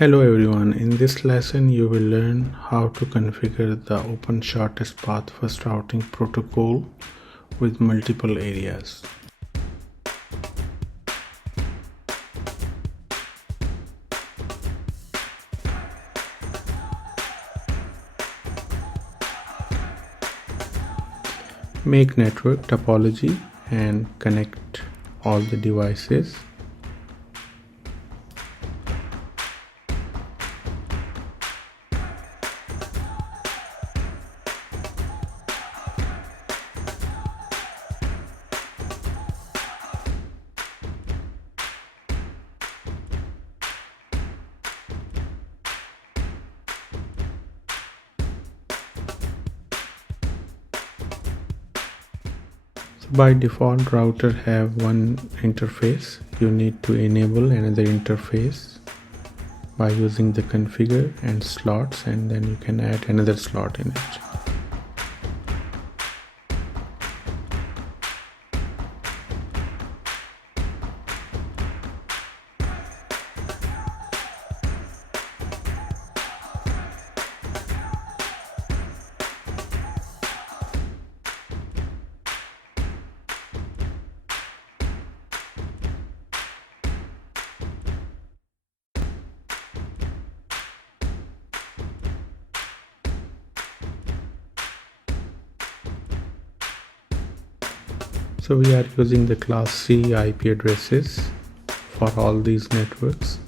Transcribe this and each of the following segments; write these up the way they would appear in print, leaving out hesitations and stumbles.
Hello everyone, in this lesson you will learn how to configure the Open Shortest Path First Routing protocol with multiple areas. Make network topology and connect all the devices. By default, router have one interface. You need to enable another interface by using the configure and slots, and then you can add another slot in it. So we are using the class C IP addresses for all these networks.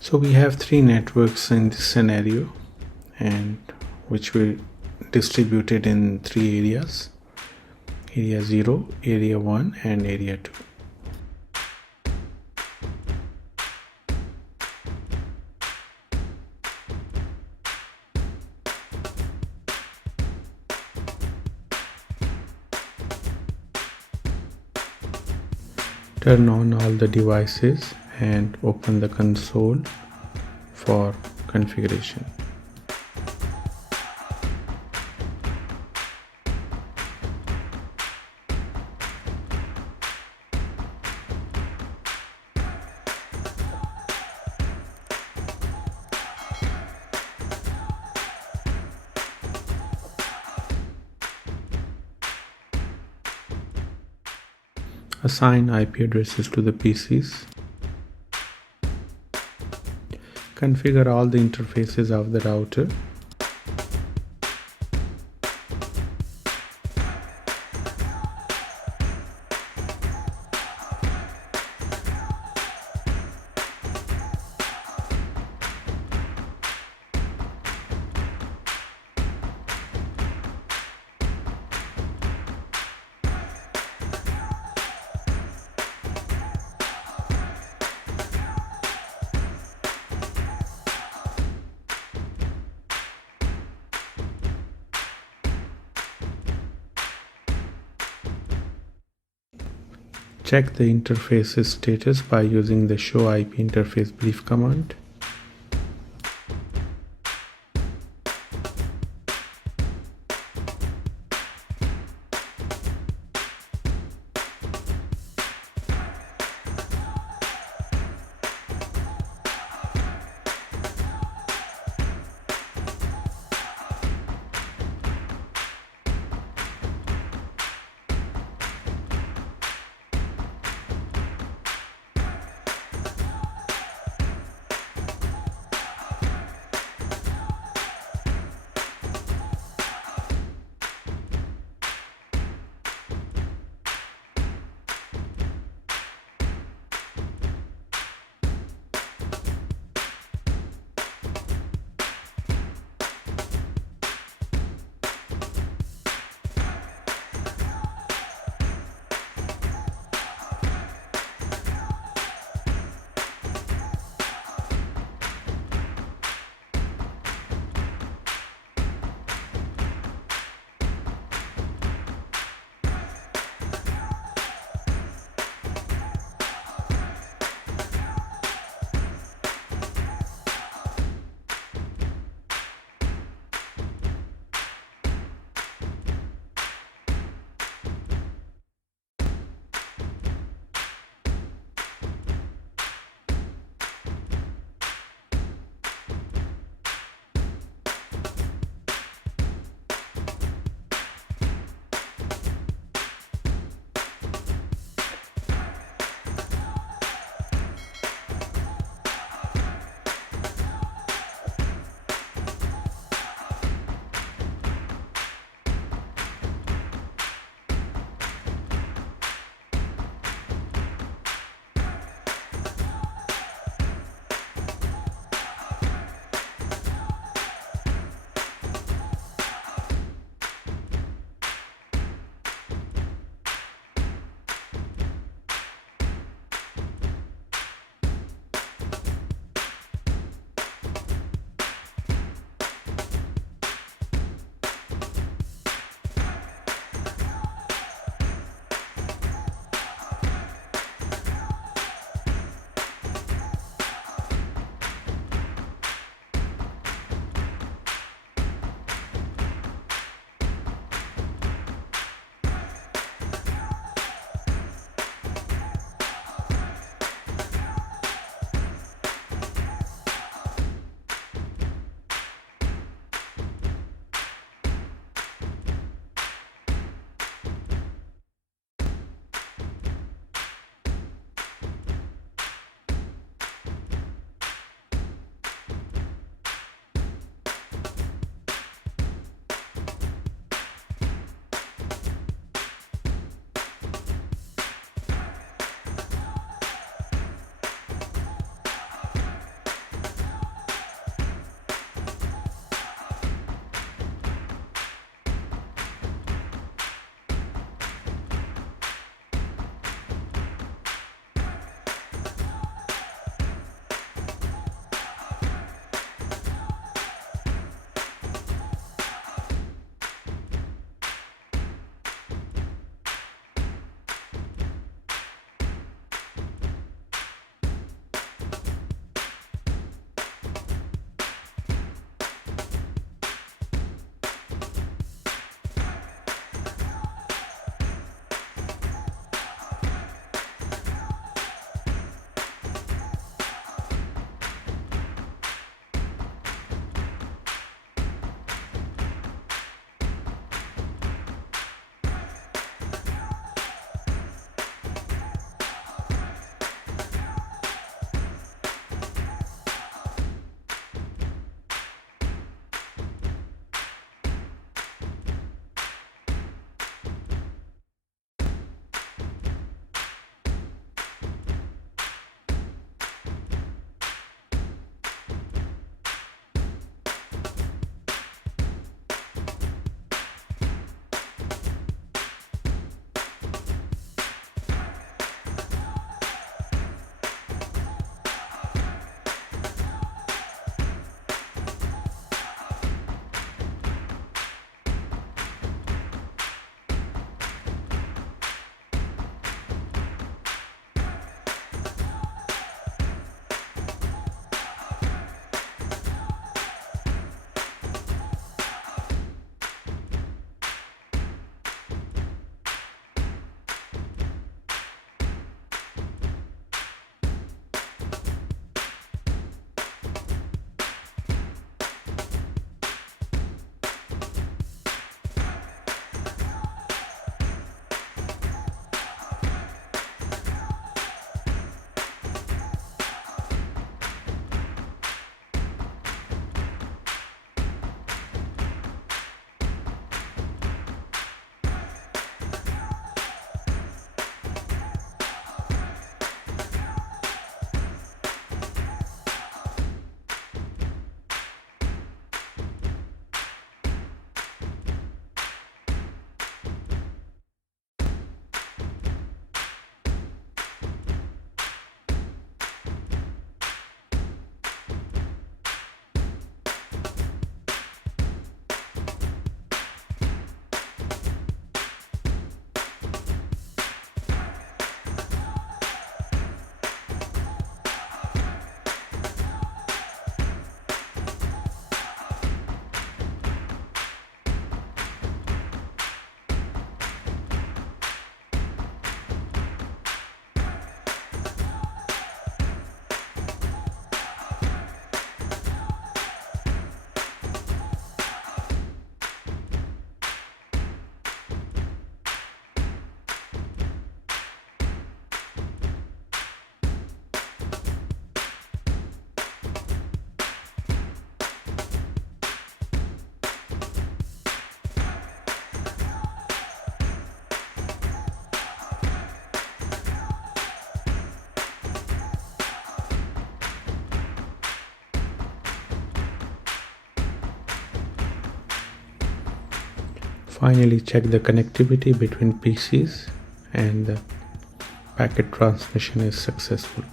So we have three networks in this scenario, and which we distributed in three areas: area 0, area 1 and area 2. Turn on all the devices and open the console for configuration. Assign IP addresses to the PCs. Configure all the interfaces of the router. Check the interface's status by using the show IP interface brief command. Finally, check the connectivity between PCs and the packet transmission is successful.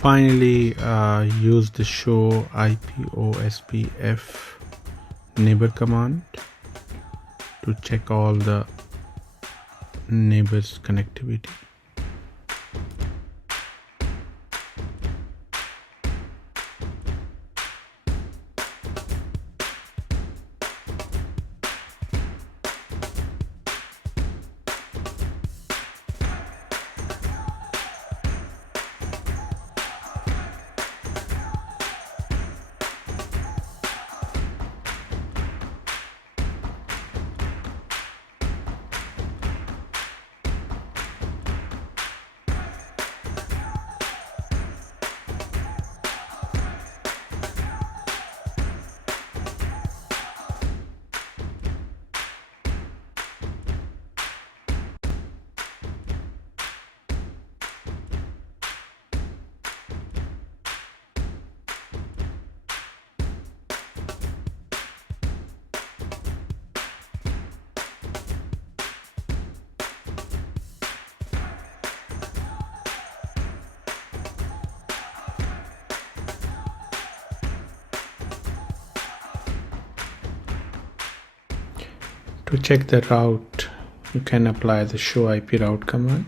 Finally, use the show IPOSPF neighbor command to check all the neighbors connectivity. To check the route, you can apply the show IP route command.